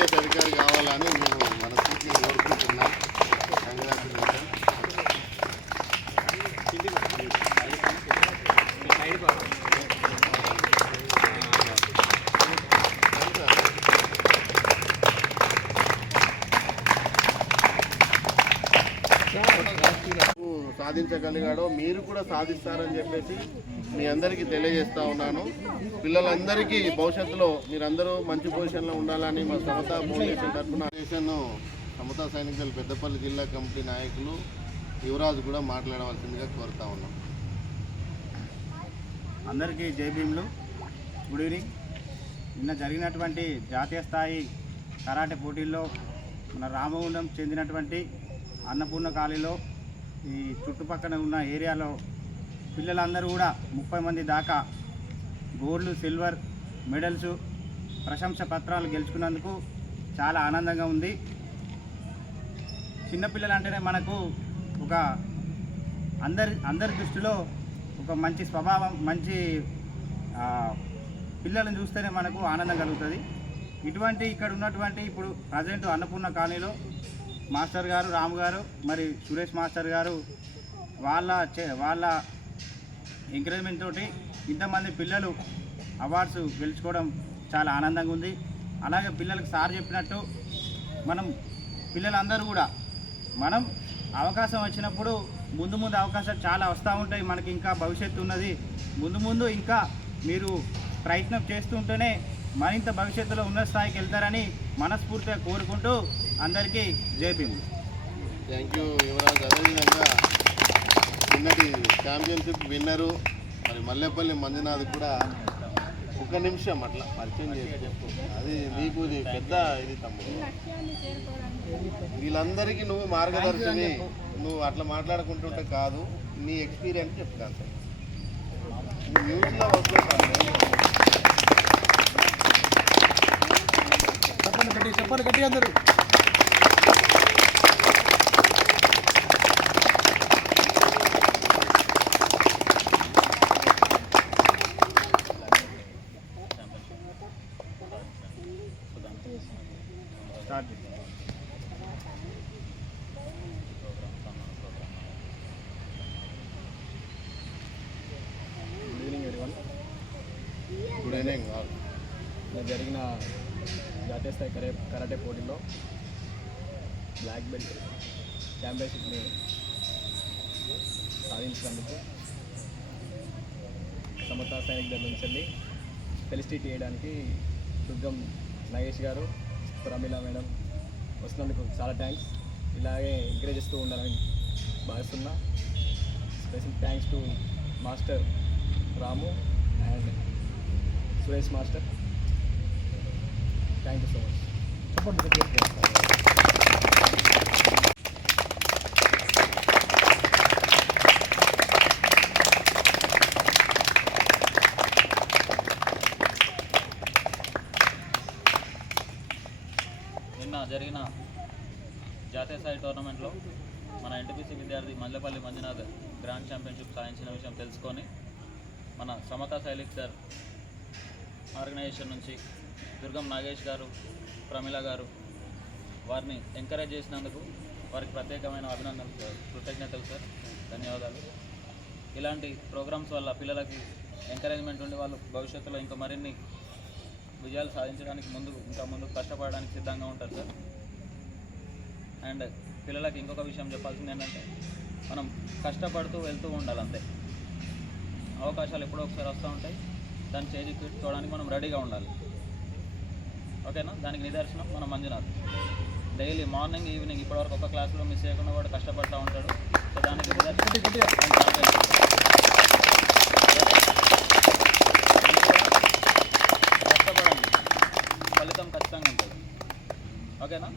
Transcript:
IAS అధికారి కావాలని సాధించగలిగాడో మీరు కూడా సాధిస్తారని చెప్పేసి మీ అందరికీ తెలియజేస్తా ఉన్నాను. పిల్లలందరికీ భవిష్యత్తులో మీరందరూ మంచి పొజిషన్లో ఉండాలని మా సమతా ఫౌండేషన్ తరఫున ఫౌండేషన్ సమతా సైనికులు పెద్దపల్లి జిల్లా కమిటీ నాయకులు యువరాజు కూడా మాట్లాడవలసిందిగా కోరుతా ఉన్నాం. అందరికీ జై భీమ్లు. Good evening. నిన్న జరిగినటువంటి జాతీయ స్థాయి కరాటే పోటీల్లో మన రామగుండం చెందినటువంటి అన్నపూర్ణ కాళీలో ఈ చుట్టుపక్కల ఉన్న ఏరియాలో పిల్లలందరూ కూడా ముప్పై మంది దాకా గోల్డ్ సిల్వర్ మెడల్స్ ప్రశంస పత్రాలు గెలుచుకున్నందుకు చాలా ఆనందంగా ఉంది. చిన్నపిల్లలు అంటేనే మనకు ఒక అందరి అందరి దృష్టిలో ఒక మంచి స్వభావం మంచి పిల్లలను చూస్తేనే మనకు ఆనందం కలుగుతుంది. ఇటువంటి ఇక్కడ ఉన్నటువంటి ఇప్పుడు ప్రజెంట్ అన్నపూర్ణ కాలనీలో మాస్టర్ గారు రాము గారు మరి సురేష్ మాస్టర్ గారు వాళ్ళ చే- వాళ్ళ ఎంకరేజ్మెంట్ తోటి ఇంతమంది పిల్లలు అవార్డ్స్ గెలుచుకోవడం చాలా ఆనందంగా ఉంది. అలాగే పిల్లలకు సార్ చెప్పినట్టు మనం పిల్లలందరూ కూడా మనం అవకాశం వచ్చినప్పుడు ముందు ముందు అవకాశాలు చాలా వస్తూ ఉంటాయి. మనకి ఇంకా భవిష్యత్తు ఉన్నది. ముందు ముందు ఇంకా మీరు ప్రయత్నం చేస్తుంటేనే మరింత భవిష్యత్తులో ఉన్న స్థాయికి వెళ్తారని మనస్ఫూర్తిగా కోరుకుంటూ అందరికీ జై భీమ్. థ్యాంక్ యూ యువరాజు. అదేవిధంగా నిన్నటి ఛాంపియన్షిప్ విన్నరు మరి మల్లెపల్లి మంజునాథ్ కూడా ఒక నిమిషం అట్లా పరిచయం చేసి చెప్పు. అది నీకు ఇది పెద్ద ఇది తమ్ముడు. వీళ్ళందరికీ నువ్వు మార్గదర్శిని. నువ్వు అట్లా మాట్లాడుకుంటుంటే కాదు నీ ఎక్స్పీరియన్స్ చెప్తాను న్యూస్లో వస్తుంది చెప్పండి గట్టి చెప్పండి గట్టి అందరూ. Start good evening everyone good evening జరిగిన జాతీయ స్థాయి కరే కరాటే పోటీలో బ్లాక్ బెల్ట్ ఛాంపియన్షిప్ని సాధించినందుకు సమతా సైనిక దగ్గర నుంచి వెళ్ళి ఫెలిసిటేట్ చేయడానికి దుర్గం నాగేష్ గారు ప్రమీల మేడం వస్తున్నందుకు చాలా థ్యాంక్స్ ఇలాగే ఎంకరేజ్ చేస్తూ ఉండాలని భావిస్తున్నా. Special thanks to master Ramu and Suresh master. Thank you so much జరిగిన జాతీయ స్థాయి టోర్నమెంట్లో మన ఎన్టీపీసీ విద్యార్థి మల్లెపల్లి మంజునాథ్ గ్రాండ్ ఛాంపియన్షిప్ సాధించిన విషయం తెలుసుకొని మన సమతా శైలిక్టర్ ఆర్గనైజేషన్ నుంచి దుర్గం నాగేష్ గారు ప్రమిళ గారు వారిని ఎంకరేజ్ చేసినందుకు వారికి ప్రత్యేకమైన అభినందనలు సార్ కృతజ్ఞతలు సార్ ధన్యవాదాలు. ఇలాంటి ప్రోగ్రామ్స్ వల్ల పిల్లలకి ఎంకరేజ్మెంట్ ఉండి వాళ్ళు భవిష్యత్తులో ఇంకా మరిన్ని విజయాలు సాధించడానికి ముందు ఇంకా ముందు కష్టపడడానికి సిద్ధంగా ఉంటారు సార్. అండ్ పిల్లలకి ఇంకొక విషయం చెప్పాల్సింది ఏంటంటే మనం కష్టపడుతూ వెళ్తూ ఉండాలి అంతే. అవకాశాలు ఎప్పుడో ఒకసారి వస్తూ ఉంటాయి. దాన్ని చేజీ పెట్టుకోవడానికి మనం రెడీగా ఉండాలి. ఓకేనా? దానికి నిదర్శనం మన మంజునాథ్. డైలీ మార్నింగ్ ఈవినింగ్ ఇప్పటివరకు ఒక క్లాస్లో మిస్ చేయకుండా వాడు కష్టపడుతూ ఉంటాడు. సో దానికి నిదర్శనం. ఓకేనా